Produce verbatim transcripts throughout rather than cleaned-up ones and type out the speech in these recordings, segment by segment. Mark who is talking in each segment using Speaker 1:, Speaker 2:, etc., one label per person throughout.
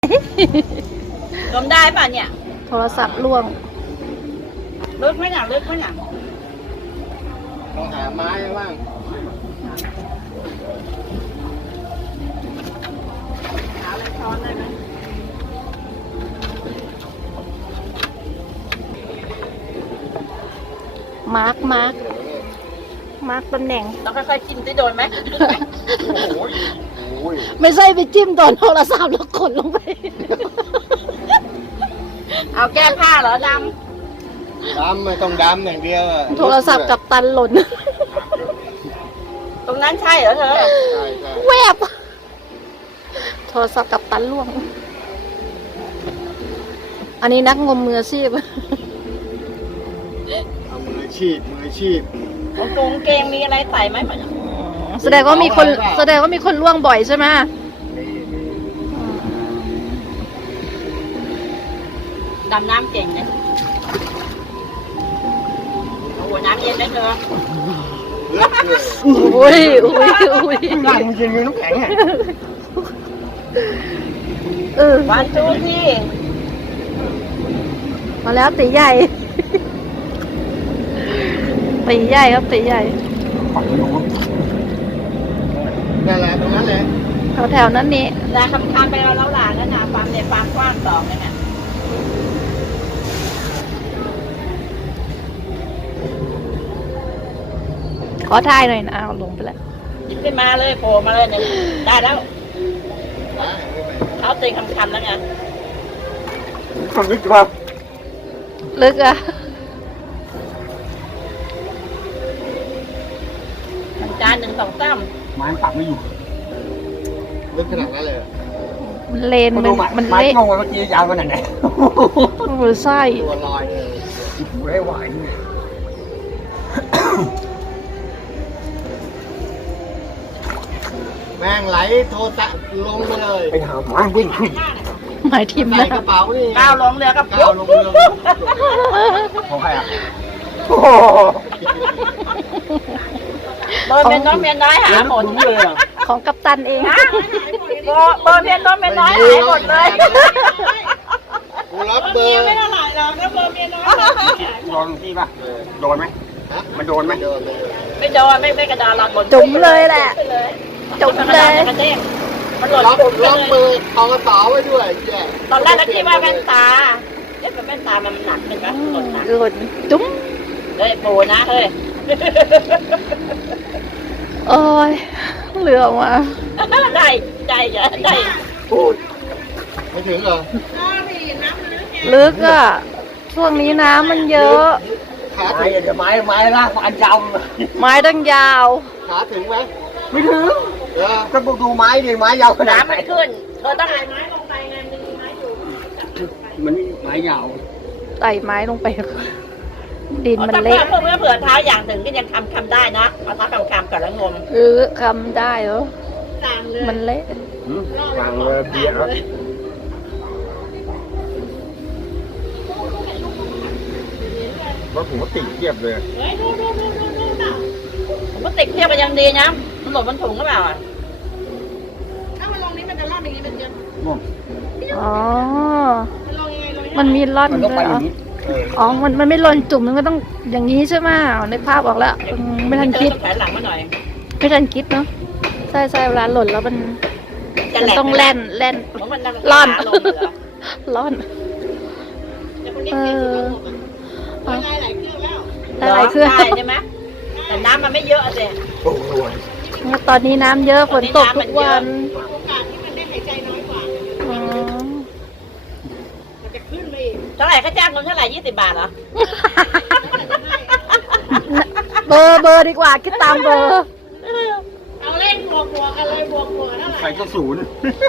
Speaker 1: รวมได้ป่ะเนี่ย
Speaker 2: โทรศัพท์ล่วง
Speaker 1: ลึกไหมหนักลึกไหมหนัก
Speaker 3: ต้องหาไม้บ้าง
Speaker 1: หาอะไรช้อนได้ไหม
Speaker 2: มาร์กมาร์กมาร์กตำแหน่ง
Speaker 1: ต้องค่อยๆจิ้มได้โดนไหม
Speaker 3: โอ้ยโอ้ย
Speaker 2: ไม่ใช่ไปจิ้มตอนโทรศัพท์แล้วกดลงไป
Speaker 1: เอาแก้ผ้าเหรอด
Speaker 3: ำดำไม่ต้องดำอย่างเดียว
Speaker 2: โทรศัพท์กับตันหล่น
Speaker 1: ตรงนั้นใช่เหรอเธอ
Speaker 3: ใช่ใช่
Speaker 2: แวบโทรศัพท์กับตันล่วงอันนี้นักงมมืออาชีพ
Speaker 3: เอามืออาชีพมืออาชีพ
Speaker 1: กางเกงมีอะไรใส่ไหม
Speaker 2: แสดงว่ามีคนแสดงว่ามีคนล่วงบ่อยใช่ไหม
Speaker 1: ดำน้ำเก่งเลยโอ้โหน้ำเย็นเลยเธอ
Speaker 2: อุ้ยอุ้ยอุ้ย
Speaker 3: นั่งกินเงินน้ำแข็งไง
Speaker 2: เออ
Speaker 1: วันจูที่
Speaker 2: มาแล้วตีใหญ่ตีใหญ่ครับตีใหญ่
Speaker 3: นั่นแหละตรงนั้นเลย
Speaker 2: แถวแถวนั้นนี้
Speaker 1: นาคำคำไปแล้วแล้วหลานนั่นนะฟาร์มเนี่ยฟาร์มกว้างสองนั่นน่ะ
Speaker 2: ขอถ่ายหน่อยนะเอาลงไปแล้ว
Speaker 1: ยิบขึ้นมาเลยโผล่มาเลยเนี่ยได้แล้วเขาตีคำคำแล้วไง
Speaker 3: ความลึกมาก
Speaker 2: ลึกอะ
Speaker 1: จานหนึ่งสองตั้ม
Speaker 3: ไม้ปักไม่อยู่ลึกขนาดนั้นเลย
Speaker 2: มันเลนมันมัน
Speaker 3: เละงงเมื่อกี้ยาวขนาดไหน
Speaker 2: หรือไส้
Speaker 3: ตัวลอยเลยหูได้ไหวแม่งไหลโทรศัพท์ลงไปเลยไปหาไม้วิ่งขึ้น
Speaker 2: หมายทิม
Speaker 3: นะกระเป๋านี่
Speaker 1: ก้าวลงเรือกับ
Speaker 3: ก้าวลงเรือของใครอ่ะ
Speaker 1: เบอร์เมียน้อยเมียน้อยหาหมด
Speaker 3: เลย
Speaker 2: ของกัปตันเอง
Speaker 1: เบอร์เบอร์เมียน้อยเมียน้อยหายหมดเลย
Speaker 3: กูรับเบอร์
Speaker 1: ไม่เท่าไหร่หรอกแล้วเบอร์เมียน้อย
Speaker 3: โดนพี่ป่ะโดนไหมมันโดนไหม
Speaker 1: ไม่โดนไม่ไม่กระดานหลอดหมด
Speaker 2: จุ๋มเลยแหละจุ๋มเลย
Speaker 1: มันหล่น
Speaker 3: ล็อกล็อกมือเอากระเป๋าไว้ด้วย
Speaker 1: ตอนแรกเราคิดว่าแว่นตาเอ๊ะแว่นตามันหนักเห็นไหมหล่นหนัก
Speaker 2: หล่นจุ๋ม
Speaker 1: เฮ้ยโผล่นะเฮ้ย
Speaker 2: โอ้ยเหลือมา
Speaker 1: ได้ได้จะได้
Speaker 3: พูดไม่ถึงเหรอ
Speaker 2: ลึกอ่ะช่วงนี้น้ำมันเยอะ
Speaker 3: ขาถึงเดี๋ยวไม้ไม้ลากอันยาว
Speaker 2: ไม้ตั้งยาว
Speaker 3: ขาถึงไหมไม่ถึงเออก็ดูไม้ดิไม้ยาวขนาด
Speaker 1: ไหนน้ำมันขึ้นเธอต้องไต่ไม้ลงไปไงมันมีไม้อยู่
Speaker 3: มันไม้ยาว
Speaker 2: ไต่ไม้ลงไปดินมันเล็ก
Speaker 1: เพื่อเพื่อเผื่อเท้าอย่างถึงก็ยังทำคำได้นะเอาเท้าคำคำก่อนแล้วงม
Speaker 2: เออคำได้เหรอมันเละ
Speaker 3: ฟังเลยเบียร์รถผมก็ติดเทียบเลย
Speaker 1: ผมก็ติดเทียบไปยังดีนะมันหลบมันถุงก็เปล่าอ่ะ
Speaker 4: ถ้ามันลงนี้มันจะรอดอย่างนี้เป็นเยอะ
Speaker 2: อ๋อมันมีร่อนด้วยเหรออ๋อ มัน มันไม่หล่นจุ่มมันก็ต้องอย่างนี้ใช่ไหมในภาพออกแล้วไม่ทันคิด
Speaker 1: แผลหลังมาหน่อย
Speaker 2: ไม่ทันคิดเนาะใช่ใช่เวลาหล่นแล้วมันมันต้องแล่นแล่นร่อนร่อนเออ
Speaker 4: ได้หลายเครื่องแล้ว
Speaker 2: ได้หลายเครื่อง
Speaker 1: ใช่ไหมแต่น้ำมันไม่เยอะเลย
Speaker 2: ตอนนี้น้ำเยอะฝนตกทุกวัน
Speaker 4: โอกาสที่มันได้หายใจน้อยกว่ามันจะขึ้นไป
Speaker 1: เท่าไหร่ค่าจ้างคนเท่าไหร่ยี่สิบบาทเหรอ
Speaker 2: เบอร์เบอร์ดีกว่าคิดตามเบอร์
Speaker 4: เอาเลขบวกบวกกันเลยบวกบวกเท่าไหร่
Speaker 3: ใครก็ศูนย์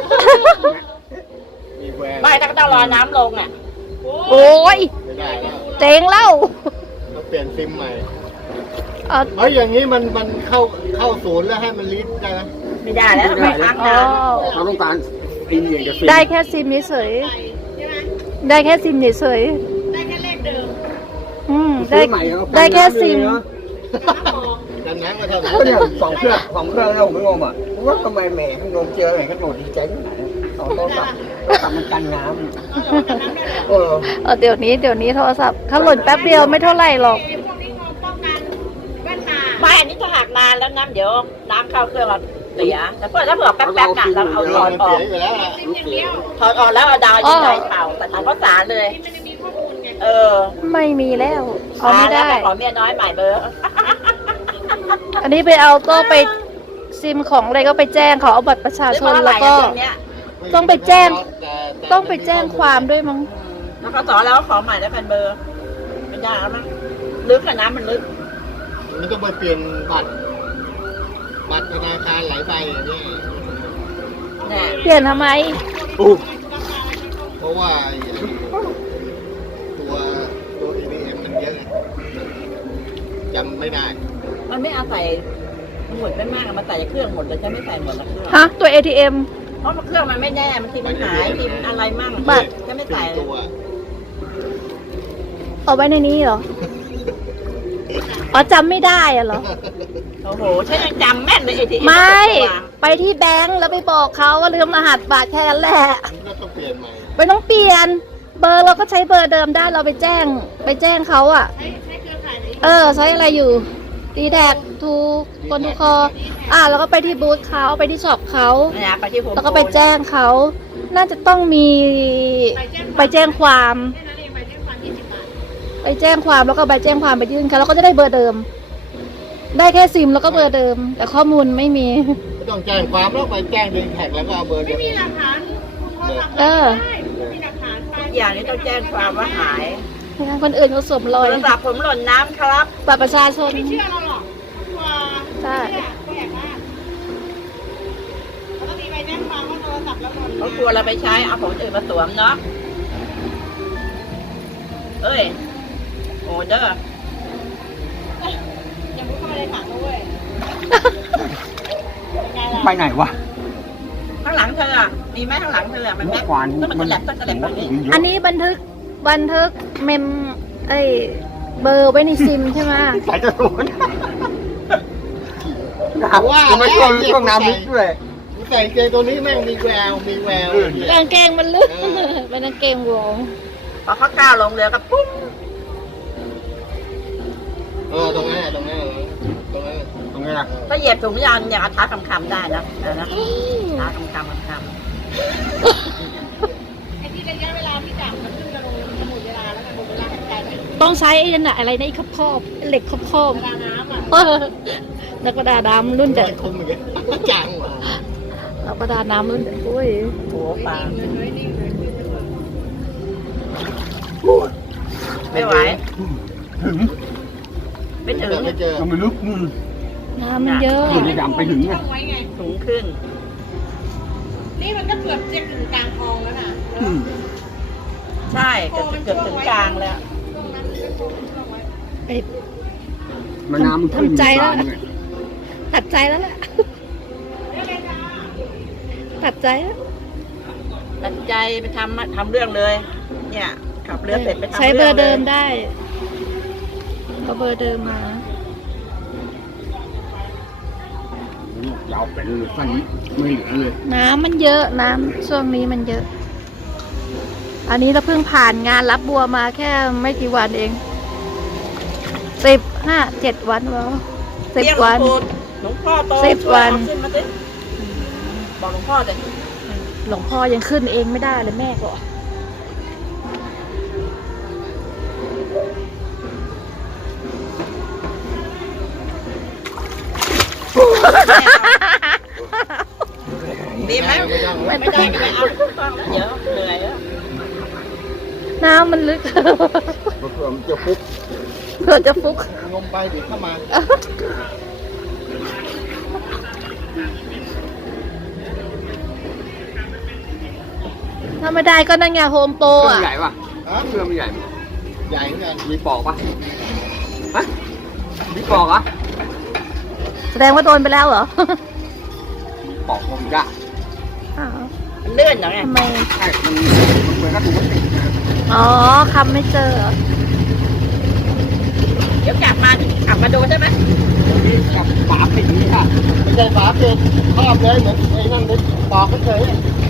Speaker 1: ไม่ต้องต้องรอน้ำลงอ่ะ
Speaker 2: โอ้ยเจ๋งแล้ว
Speaker 3: เราเปลี่ยนซิมใหม่เฮ้ยอย่างนี้มันมันเข้าเข้าศูนย์แล้วให้มันลิสต์ได้ไหม
Speaker 1: ไม่ได้แล้วไม่ค้างนาน
Speaker 3: เราต้องการซิมอย่างกับซิม
Speaker 2: ได้แค่ซิมเฉยได้แค่ซิมเฉย
Speaker 4: ได้แค่เลขเดิม
Speaker 2: อืมได้ได้แค่ซิม
Speaker 3: ดันน้ำมาเท่าไหร่เนี่ยสองเครื่องสองเครื่องแล้วผมไม่งงอ่ะว่าทำไมแหม่งงเจอแหม่งกระโดดดีใจขนาดนั้น
Speaker 1: โทรศัพท์ทำมันกันน้
Speaker 3: เออ
Speaker 2: เออเดี๋ยวนี้เดี๋ยวนี้โทรศัพท์ถ้าหล่นแป๊บเดียวไม่เท่าไหร่หรอก
Speaker 4: พวกนี้เขาป้องกันแว่นตา
Speaker 1: ำไม่อันนี้ถ้าหากนานแล้วน้ำเดี๋ยวน้ำเข้าเครื่องเราเสียแต่เพื่อถ้าเผื่อแป๊บๆน่ะเราเอาถอด
Speaker 3: มัน
Speaker 1: ออ
Speaker 3: เสี
Speaker 1: ก
Speaker 3: ยอยู่แล้วล่ะ
Speaker 4: ซิมอย่างเดียว
Speaker 1: ถอดออกแล้วเอาดาวยิงในเป่าแต่ทำข้าวสารเลย
Speaker 4: ซิมมันจะมีข้อมูลไง
Speaker 1: เออ
Speaker 2: ไม่มีแล้วเอาไม่ได้
Speaker 1: แล้วขอเมียน้อยใหม่เบอร์
Speaker 2: อันนี้ไปเอาก็ไปซิมของอะไรก็ไปแจ้งเขาเอาบัตรประชาชนแล้วก็ ต้องไปแจ้ง ต้องไปแจ้งความด้วยมั้ง
Speaker 1: แล้วเขาสอนแล้วขอใหม่แล้วกันเบอร์ไม่ได้แล้วมั้งลึกขนาดมันลึก
Speaker 3: มันต้องไปเปลี่ยนบัตร บัตรธนาคารหลายใบอย่างนี้
Speaker 1: เนี่ย
Speaker 2: เปลี่ยนทำไม
Speaker 3: เพราะว่าตัวตัว เอ ที เอ็ม มันเยอะไงจำไม่ได้
Speaker 1: มันไม่เอาใส่หมดไม่มากมันใส่เครื่องหมดเลยใช่ไม่ใส่หมดละเครื่อง
Speaker 2: ฮะ ตัว เอ ที เอ็ม
Speaker 1: เพราะเครื่องมันไม่แน่มันทีมันหายทีมันอะไรมั่ง
Speaker 2: บัตร
Speaker 1: จะไม่ใส่
Speaker 3: ตัว
Speaker 2: เอาไว้ในนี้เหรอ อ๋อจำไม่ได้อะเหรอ
Speaker 1: โอ้โหฉันยังจำแม่นเลยไอ้ที่
Speaker 2: ไม่ ไปที่แบงก์แล้วไปบอกเขาว่าลืมรหัสบัตรแค่นั้นแหละ
Speaker 3: มันก็ต้องเปลี่ยนใหม่
Speaker 2: ไม่ต้องเปลี่ยน เบอร์เราก็ใช้เบอร์เดิมได้เราไปแจ้ง ไปแจ้งเขาอะ
Speaker 4: ใช้ใช้เครือข่ายไหน
Speaker 2: เออ ใช้อะไรอยู่ดีแดกทูคนทุกคอ อ่ะแล้วก็ไปที่บูธเขาไปที่ช็อปเขา
Speaker 1: เนี่ยไปที่ผม
Speaker 2: แล้วก็ไปแจ้งเขา น่าจะต้องมีไปแจ้งความ
Speaker 4: แค่นั้นเองไปแจ้งความยี่สิบบาท
Speaker 2: ไปแจ้งความแล้วก็ไปแจ้งความไปยื่นเขาแล้วก็จะได้เบอร์เดิม ได้แค่ซิมแล้วก็เบอร์เดิม แต่ข้อมูลไม่มี
Speaker 3: ไม่ต้องแจ้งความแล้วไปแจ้งดีแท็กแล้วก็เอาเบอร์
Speaker 4: ไม่
Speaker 3: เดียว
Speaker 4: มีหลักฐานโทรศัพท์
Speaker 2: เออ
Speaker 4: ได้ไม่มีหลักฐานไป
Speaker 1: อย่างนี้ต้องแจ้งความว่าหาย
Speaker 2: คนอื่นเขาสวมร
Speaker 1: โท
Speaker 2: อย
Speaker 1: รศัพท์ผมหล่นน้ำครับ
Speaker 2: บัตรประชาชน
Speaker 4: ไม่เชื่อเราหรอกกลัว
Speaker 2: ใช่
Speaker 4: ไม่เชื่อก็แอบมากแล้วก็มีใบแจ้งความว่าโทรศัพท์เราหล่น
Speaker 1: เขากลัวเราไปใช้เอาของอื่นมาสวมเนาะเอ้ยโอ้เด้อ
Speaker 4: ยังไม่เข้ามาในถังเลยเว้ยเป็นไงล่ะ
Speaker 5: ไปไหนวะ
Speaker 1: ข้างหลังเธออะมีไหมข้างหลังเธออะมัน
Speaker 5: เมื่
Speaker 1: แม็
Speaker 5: อก วาน
Speaker 1: ต้องมันกระแหลบต้องกระแหลบแบบนี้
Speaker 2: อันนี้บันทึกบันทึกเมมไอ้เบอร์ไว้ในซิมใช่ไหม
Speaker 5: สายจะสูน
Speaker 3: ว่า
Speaker 5: จะไม่ช่วงช่วงน้ำลึกด้วย
Speaker 3: ใส่เกงตัวนี้แม่งมีแวว มีแวว
Speaker 2: กางเกงมันลึกเป็นกางเกงวง
Speaker 1: พอเขาก้าวลงเรือก็ปุ้ง
Speaker 3: เออตรงนั้นตรงนั้นตรงนั้น
Speaker 5: ตรงนี้นะ
Speaker 1: ถ้าเหยียบถุงยางอย่าเอาเท้าคำๆได้นะเออนะเท้าคำๆคำ
Speaker 4: ไอ้ที่ระยะเวลาที่จับมันขึ้นจะลงสมุดเวลาแล้วกันหมดเวลาหายใจไป
Speaker 2: ต้องใช้ไอ้นั่นน่ะอะไรนะไอ้ครอบครอบๆเหล็กครอบครอบ
Speaker 4: เวลาน้ำอ่ะ
Speaker 2: เออนักประดาน้ำรุ่นเด็
Speaker 3: ไม่
Speaker 2: ก
Speaker 3: คมเหมือนกันจังว่ะ
Speaker 2: นักประดาน้ำรุ่นเด็กอุ้ย
Speaker 1: ๆโอ้ปลา
Speaker 4: นิ่งเลยนิ่งเลยนิ่งเลย
Speaker 1: ไม่ไหว
Speaker 5: ถึง
Speaker 1: ไม่ถึง
Speaker 3: แต่ไม่เจอ
Speaker 5: ยังไม่ลึกอืม
Speaker 2: น้ำมันเยอะ
Speaker 5: อยู่ในดำไปถึงไง
Speaker 4: ช่องไว้ไง
Speaker 1: ถุงขึ้น
Speaker 4: นี่มันก็เกือบจะถึงกลางคลองแล้วนะ
Speaker 5: อืม
Speaker 1: ใช่เกือบเกือบถึงกลางแล้ว
Speaker 4: ช่วงนั้นมันก็ช่วงช่วงไว้
Speaker 2: ไอ้
Speaker 5: มันน้ำมันขึ้น
Speaker 2: ทำใจแล้ว
Speaker 5: ตามไง
Speaker 2: ตัดใจแล้วแหละ
Speaker 4: เรื่องอะไรจ้า
Speaker 2: ตัดใจแล้ว
Speaker 1: ตัดใจไปทำทำเรื่องเลย เนี่ยขับเรือเสร็จไปทำ
Speaker 2: ใช้เบอร์เดิม
Speaker 1: ลย
Speaker 2: ได้ก็เบอร์เดิมมา
Speaker 5: ยาวเป็นสั้นไม่เหลือเลย
Speaker 2: น้ำมันเยอะน้ำช่วงนี้มันเยอะ อันนี้เราเพิ่งผ่านงานรับบัวมาแค่ไม่กี่วันเองสิบห้าเจ็ดวันวะสิบ
Speaker 1: เรียก
Speaker 2: วัน
Speaker 1: หลวงพ่อโต
Speaker 2: สิบ
Speaker 1: ช่ย
Speaker 2: วัน
Speaker 1: เอาขึ้นมาสิบอกหลวงพ่อเลย
Speaker 2: หลวงพ่อยังขึ้นเองไม่ได้เลยแม่ก็
Speaker 1: ดีไหม
Speaker 3: ไม่ต้อง
Speaker 1: ไม่ได้ก็ไม่เอาต้องแล้วเดี๋ยวเหนื่อยแล้ว
Speaker 2: น้ำมันลึก
Speaker 3: เผื่อมันจะฟุก
Speaker 2: เผื่อจะฟุก
Speaker 3: งมไปเดี๋ยวเข้ามา
Speaker 2: ถ้าไม่ได้ก็นั่นไงโฮมโปร
Speaker 5: เครื่อง
Speaker 2: อ่ะ
Speaker 5: ใหญ่ป่ะ
Speaker 3: ฮะ
Speaker 5: เครื่องมันใหญ่ไหม
Speaker 3: ใหญ่เหมือนกัน
Speaker 5: มีปอกป่ะฮะมีปอกเหรอ่ะ
Speaker 2: แสดงว่าโดนไปแล้วเหรอ
Speaker 5: มีปอกผมยะ
Speaker 2: อ้าว
Speaker 1: มันเลื่อนเหรอไง
Speaker 2: ทำไม
Speaker 5: ใช่มันมันเหมือนกับถุงพลาสติกนะ
Speaker 2: อ๋อคำไม่เจอเหรอ
Speaker 1: เดี๋ยวกลับมากลับมาดูใช่ไหม
Speaker 5: นี่กับฝาปิดนี่ค่ะ
Speaker 3: ไม่ใช่ฝาปิดครอบเลยเหมือนไอ้นั่นเลยปอกเฉยๆ